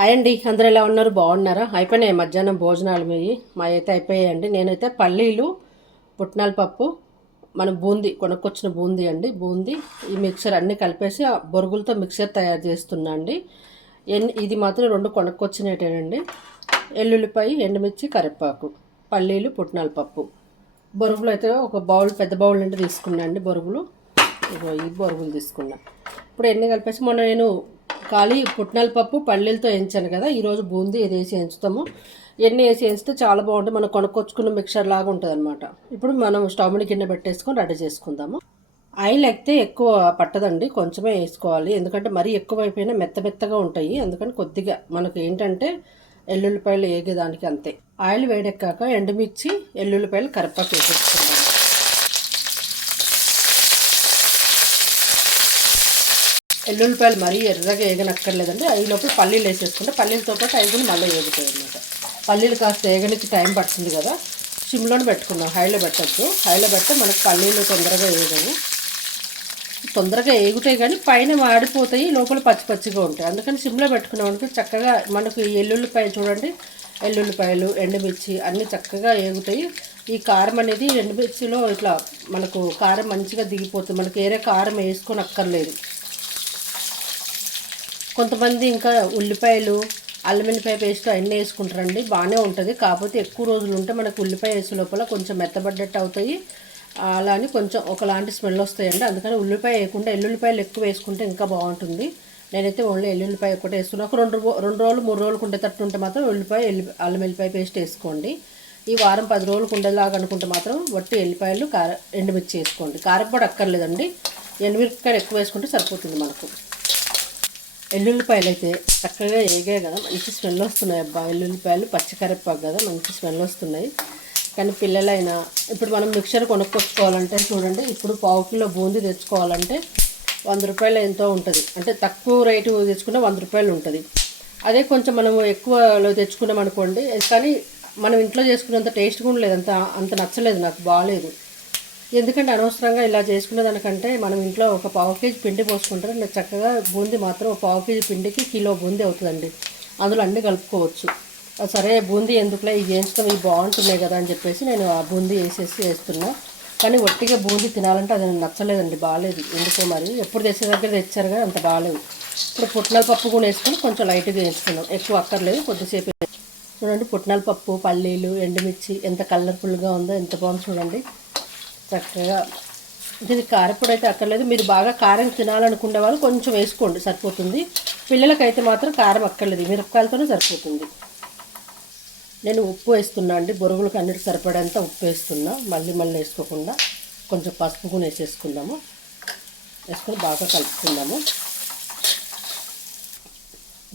Hi అండి, అందరూ ఎలా ఉన్నారు? బాగున్నారా? అయిపోయినాయి మధ్యాహ్నం భోజనాలు మా అయితే అయిపోయాయండి. నేనైతే పల్లీలు, పుట్నాల పప్పు, మనం బూందీ కొనుక్కొచ్చిన బూందీ అండి, బూందీ ఈ మిక్సర్ అన్నీ కలిపేసి ఆ బొరుగులతో మిక్సర్ తయారు చేస్తున్నా అండి. ఇది మాత్రం 2 కొనుక్కొచ్చినట్టేనండి. ఎల్లుల్లిపాయ, ఎండుమిర్చి, కరివేపాకు, పల్లీలు, పుట్నాల పప్పు. బొరుగులు అయితే ఒక బౌల్, పెద్ద బౌల్ నుండి తీసుకున్నా అండి. బొరుగులు ఈ బొరుగులు తీసుకున్నా. ఇప్పుడు ఎన్ని కలిపేసి మొన్న నేను ఖాళీ పుట్నాల పప్పు పల్లీలతో వేయించాను కదా, ఈరోజు బూందీ ఇది వేసి వేయించుతాము. ఎన్ని వేసి వేయిస్తే చాలా బాగుంటుంది. మనం కొనుక్కొచ్చుకున్న మిక్చర్ లాగా ఉంటుంది అనమాట. ఇప్పుడు మనం స్టవ్ మీద గిన్నె పెట్టేసుకొని రెడీ చేసుకుందాము. ఆయిల్ ఎక్కితే ఎక్కువ పట్టదండి, కొంచెమే వేసుకోవాలి. ఎందుకంటే మరీ ఎక్కువ అయిపోయినా మెత్తగా ఉంటాయి. అందుకని కొద్దిగా మనకు ఏంటంటే ఎల్లుల్లిపాయలు వేగేదానికి అంతే. ఆయిల్ వేడెక్కాక ఎండుమిర్చి, ఎల్లుల్లిపాయలు, కరివేపాకు వేసేసుకుందాం. ఎల్లుల్లిపాయలు మరీ ఎర్రగా వేగనక్కర్లేదండి. అవి లోపల పల్లీలు వేసేసుకుంటే పల్లీలతో పాటు అవి కూడా మళ్ళీ వేగుతాయి అన్నమాట. పల్లీలు కాస్త వేగనికి టైం పడుతుంది కదా, సిమ్లోనే పెట్టుకున్నాం, హైలో పెట్టద్దు. హైలో పెడితే మనకు పల్లీలు తొందరగా వేగవు. తొందరగా వేగుతాయి కానీ పైన మాడిపోతాయి, లోపల పచ్చిగా ఉంటాయి. అందుకని సిమ్లో పెట్టుకున్నామనుకో చక్కగా మనకు ఈ ఎల్లుల్లిపాయలు చూడండి, ఎల్లుల్లిపాయలు, ఎండుమిర్చి అన్నీ చక్కగా వేగుతాయి. ఈ కారం అనేది ఎండుమిర్చిలో ఇట్లా మనకు కారం మంచిగా దిగిపోతుంది. మనకు వేరే కారం వేసుకొని అక్కర్లేదు. కొంతమంది ఇంకా ఉల్లిపాయలు, అల్లం వెల్లిపాయ పేస్ట్ అన్నీ వేసుకుంటారండి, బాగానే ఉంటుంది. కాకపోతే ఎక్కువ రోజులు ఉంటే మనకు ఉల్లిపాయ వేసే లోపల కొంచెం మెత్తబడ్డట్టు అవుతాయి, అలా అని కొంచెం ఒకలాంటి స్మెల్ వస్తాయండి. అందుకని ఉల్లిపాయ వేయకుండా ఎల్లుల్లిపాయలు ఎక్కువ వేసుకుంటే ఇంకా బాగుంటుంది. నేనైతే ఓన్లీ ఎల్లుల్లిపాయ ఒకటే వేసుకున్నాను. ఒక 2 రోజులు 3 రోజులకు ఉండేటట్టు ఉంటే మాత్రం అల్లం వెల్లిపాయ పేస్ట్ వేసుకోండి. ఈ వారం 10 రోజులకు ఉండేలాగా అనుకుంటే మాత్రం వట్టి ఎల్లిపాయలు, ఎండుమిర్చి వేసుకోండి. కారం కూడా అక్కర్లేదండి, ఎండుమిరపకాయలు ఎక్కువ వేసుకుంటే సరిపోతుంది మనకు. ఎల్లుల్లిపాయలు అయితే చక్కగా వేగాయి కదా, మంచి స్మెల్ వస్తున్నాయి. అబ్బా, ఎల్లుల్లిపాయలు పచ్చికరేపాకు కదా, మంచి స్మెల్ వస్తున్నాయి. కానీ పిల్లలైనా ఇప్పుడు మనం మిక్చర్ కొనుక్కొచ్చుకోవాలంటే చూడండి, ఇప్పుడు పావు కిలో బూందీ తెచ్చుకోవాలంటే 100 రూపాయలు ఎంతో ఉంటుంది. అంటే తక్కువ రేటు తెచ్చుకుంటే 100 రూపాయలు ఉంటుంది. అదే కొంచెం మనము ఎక్కువలో తెచ్చుకున్నాం అనుకోండి, కానీ మనం ఇంట్లో చేసుకున్నంత టేస్ట్ కూడా లేదు, అంత నచ్చలేదు, నాకు బాగాలేదు. ఎందుకంటే అనవసరంగా ఇలా చేసుకునే దానికంటే మనం ఇంట్లో ఒక పావు కేజీ పిండి పోసుకుంటారు. నేను చక్కగా బూందీ మాత్రం ఒక పావు కేజీ పిండికి కిలో బూందీ అవుతుందండి. అందులో అన్నీ కలుపుకోవచ్చు. సరే బూందీ ఎందుకులే, ఇవి వేయించడం ఇవి బాగుంటున్నాయి కదా అని చెప్పేసి నేను ఆ బూందీ వేస్తున్నా. కానీ ఒట్టిగా బూందీ తినాలంటే అది నచ్చలేదండి, బాగాలేదు. ఎందుకో మరి ఎప్పుడు తెచ్చే దగ్గర తెచ్చారు కానీ అంత బాగాలేదు. ఇప్పుడు పుట్నాల పప్పు కూడా వేసుకొని కొంచెం లైట్గా వేయించుకున్నాం, ఎక్కువ అక్కర్లేదు, కొద్దిసేపు. చూడండి పుట్నాల పప్పు, పల్లీలు, ఎండుమిర్చి ఎంత కలర్ఫుల్గా ఉందో, ఎంత బాగుంది చూడండి. చక్కగా దీనికి కారపొడి అయితే అక్కర్లేదు. మీరు బాగా కారం తినాలనుకునే వాళ్ళు కొంచెం వేసుకోండి, సరిపోతుంది. పిల్లలకైతే మాత్రం కారం అక్కర్లేదు, మిరపకాయలతోనే సరిపోతుంది. నేను ఉప్పు వేస్తున్నా అండి, బొరుగులకు అన్నిటికి సరిపడేంత ఉప్పు వేస్తున్నా, మళ్ళీ వేసుకోకుండా. కొంచెం పసుపు కూడా వేసేసుకుందాము, వేసుకొని బాగా కలుపుకుందాము.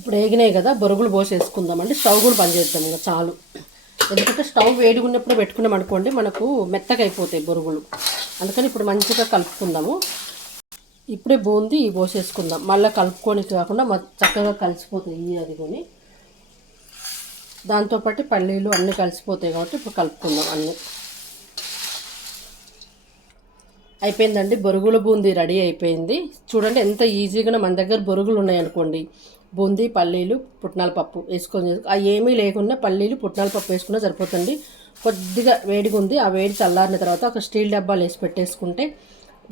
ఇప్పుడు వేగినాయి కదా, బొరుగులు పోసేసుకుందామండి. స్టవ్ కూడా బంద్ చేద్దాం ఇంకా చాలు. ఎందుకంటే స్టవ్ వేడిగా ఉన్నప్పుడు పెట్టుకున్నాం అనుకోండి మనకు మెత్తగా అయిపోతాయి బొరుగులు. అందుకని ఇప్పుడు మంచిగా కలుపుకుందాము. ఇప్పుడే బూందీ పోసేసుకుందాం, మళ్ళీ కలుపుకొని కాకుండా చక్కగా కలిసిపోతాయి అది కొని. దాంతోపాటు పల్లీలు అన్నీ కలిసిపోతాయి కాబట్టి ఇప్పుడు కలుపుకుందాం అన్నీ. అయిపోయిందండి, బొరుగుల బూందీ రెడీ అయిపోయింది. చూడండి ఎంత ఈజీగా మన దగ్గర బొరుగులు ఉన్నాయనుకోండి, బూందీ, పల్లీలు, పుట్నాల పప్పు వేసుకొని అవి ఏమీ లేకుండా పల్లీలు, పుట్నాల పప్పు వేసుకున్నా సరిపోతుంది. కొద్దిగా వేడిగా ఉంది, ఆ వేడి చల్లారిన తర్వాత ఒక స్టీల్ డబ్బాలు వేసి పెట్టేసుకుంటే,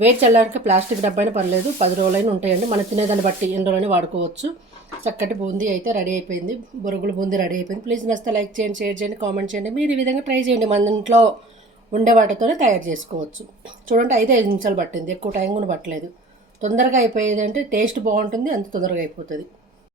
వేడి చల్లారిక ప్లాస్టిక్ డబ్బా అయినా పర్లేదు, 10 రోజులైనా ఉంటాయండి. మన తినేదాన్ని బట్టి ఎన్ని రోజులైనా వాడుకోవచ్చు. చక్కటి బూందీ అయితే రెడీ అయిపోయింది, బొరుగుల బూందీ రెడీ అయిపోయింది. ప్లీజ్ నచ్చితే లైక్ చేయండి, షేర్ చేయండి, కామెంట్ చేయండి. మీరు ఈ విధంగా ట్రై చేయండి, మన ఇంట్లో ఉండే వాటితోనే తయారు చేసుకోవచ్చు. చూడండి 5 నిమిషాలు పట్టింది, ఎక్కువ టైం కూడా పట్టలేదు. తొందరగా అయిపోయేది అంటే టేస్ట్ బాగుంటుంది, అంత తొందరగా అయిపోతుంది.